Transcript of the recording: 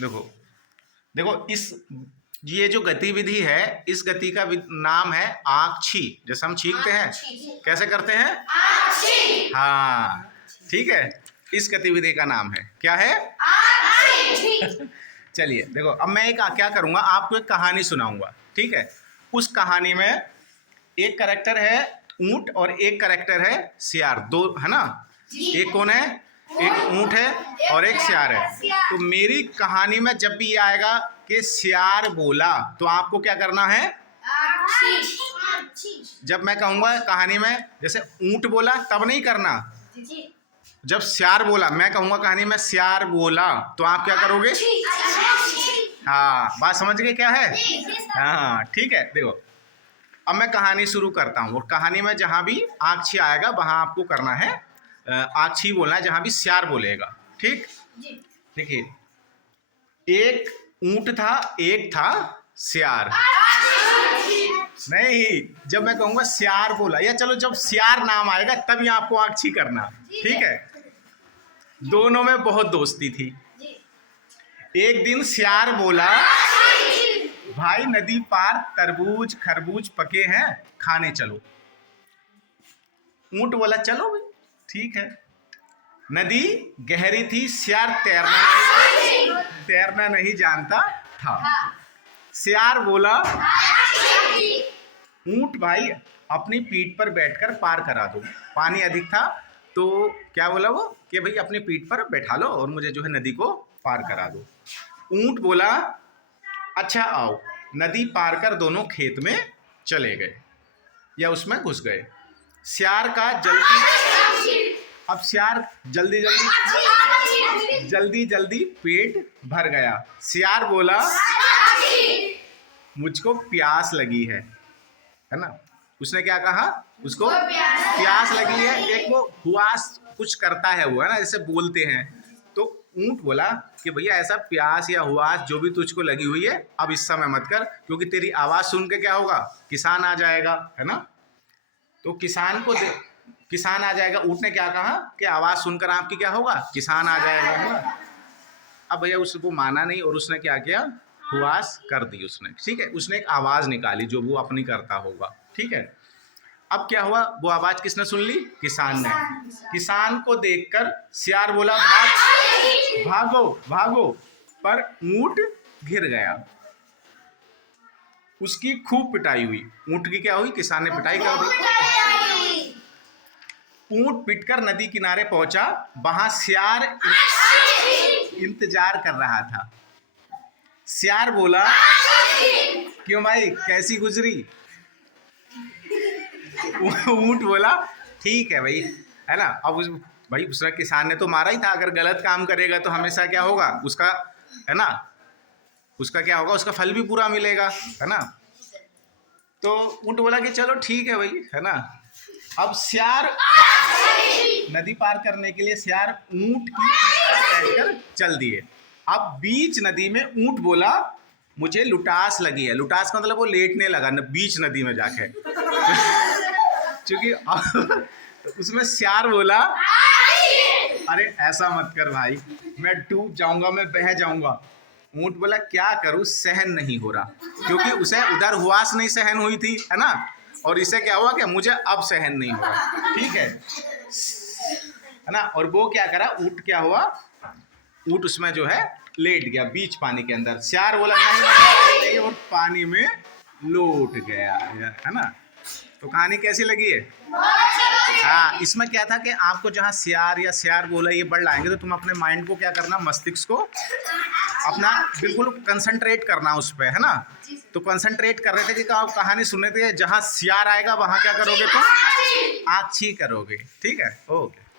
देखो देखो इस ये जो गतिविधि है, इस गति का नाम है आँखी। जैसे हम छींकते हैं, कैसे करते हैं? आँखी। हाँ, ठीक है। इस गतिविधि का नाम है, क्या है? आँखी। चलिए देखो, अब मैं एक क्या करूँगा, आपको एक कहानी सुनाऊंगा, ठीक है? उस कहानी में एक कैरेक्टर है ऊंट और एक कैरेक्टर है सियार, दो है ना? एक कौन है? एक ऊंट है और एक सियार है। तो मेरी कहानी में जब भी ये आएगा कि सियार बोला, तो आपको क्या करना है? जब मैं कहूंगा कहानी में जैसे ऊंट बोला तब नहीं करना, जब सियार बोला, मैं कहूंगा कहानी में सियार बोला, तो आप क्या करोगे? हाँ, बात समझ गए क्या है? हाँ, ठीक है। देखो अब मैं कहानी शुरू करता हूँ, और कहानी में जहाँ भी आँखी आएगा वहाँ आपको करना है आँखी बोलना है, जहाँ भी सियार बोलेगा, ठीक? देखिए, एक ऊंट था, एक था सियार। नहीं, जब मैं कहूँगा सियार बोला, या चलो जब सियार नाम आएगा तभी आपको आँखी करना, ठीक है? दोनों में बहुत दोस्ती थी। एक दिन सियार बोला, भाई नदी पार तरबूज खरबूज पके हैं, खाने चलो। ऊंट बोला चलो भाई, ठीक है। नदी गहरी थी, सियार तैरना नहीं जानता था। सियार बोला, ऊंट भाई अपनी पीठ पर बैठकर पार करा दो। पानी अधिक था तो क्या बोला वो कि भाई अपनी पीठ पर बैठा लो और मुझे जो है नदी को पार करा दो। ऊंट बोला अच्छा आओ। नदी पार कर दोनों खेत में चले गए या उसमें घुस गए। सियार का अब सियार जल्दी पेट भर गया। सियार बोला मुझको प्यास लगी है ना? उसने क्या कहा? उसको प्यास लगी है। एक वो हुआस कुछ करता है वो, है ना, जैसे बोलते हैं। तो ऊंट बोला कि भैया ऐसा प्यास या हुआस जो भी तुझको लगी हुई है अब इस समय मत कर, क्योंकि तेरी आवाज़ सुन के क्या होगा? किसान आ जाएगा, है ना? तो किसान आ जाएगा। ऊंट ने क्या कहा कि आवाज़ सुनकर आपकी क्या होगा? किसान आ जाएगा, है ना? अब भैया उसको माना नहीं और उसने क्या किया? हुआस कर दी उसने, ठीक है? उसने एक आवाज़ निकाली जो वो अपनी करता होगा, ठीक है? अब क्या हुआ? वो आवाज़ किसने सुन ली? किसान ने। किसान को देखकर सियार बोला भागो भागो, पर ऊंट घिर गया। उसकी खूब पिटाई हुई। ऊंट की क्या हुई? किसान ने पिटाई कर दी। ऊंट पिटकर नदी किनारे पहुंचा। वहां सियार इंतजार कर रहा था। सियार बोला क्यों भाई, कैसी गुजरी? ऊंट बोला ठीक है भाई, है ना? अब भाई उसने, किसान ने तो मारा ही था। अगर गलत काम करेगा तो हमेशा क्या होगा उसका, है ना? उसका क्या होगा? उसका फल भी पूरा मिलेगा, है ना? तो ऊंट बोला कि चलो ठीक है भाई, है ना? अब सियार नदी पार करने के लिए सियार ऊंट की बैठकर चल दिए। अब बीच नदी में ऊंट बोला मुझे लुटास लगी है। लुटास का मतलब वो लेटने लगा बीच नदी में जाके। क्योंकि तो उसमें सियार बोला अरे ऐसा मत कर भाई, मैं डूब जाऊंगा, मैं बह जाऊंगा। ऊंट बोला क्या करूं, सहन नहीं हो रहा, क्योंकि उसे उधर हुआस नहीं सहन हुई थी, है ना? और इसे क्या हुआ कि मुझे अब सहन नहीं हो रहा, ठीक है ना? और वो क्या करा? ऊंट क्या हुआ? ऊंट उसमें जो है लेट गया बीच पानी के अंदर। सियार बोला नहीं, और पानी में लौट गया, है ना? तो कहानी कैसी लगी है? हाँ, इसमें क्या था कि आपको जहाँ सियार या सियार बोला ये वर्ड लाएंगे तो तुम अपने माइंड को क्या करना, मस्तिष्क को अपना बिल्कुल कंसंट्रेट करना उस पर, है ना? तो कंसंट्रेट कर रहे थे कि आप कहानी सुन रहे थे, जहाँ सियार आएगा वहाँ क्या करोगे? तुम आँखी करोगे, ठीक है? ओके।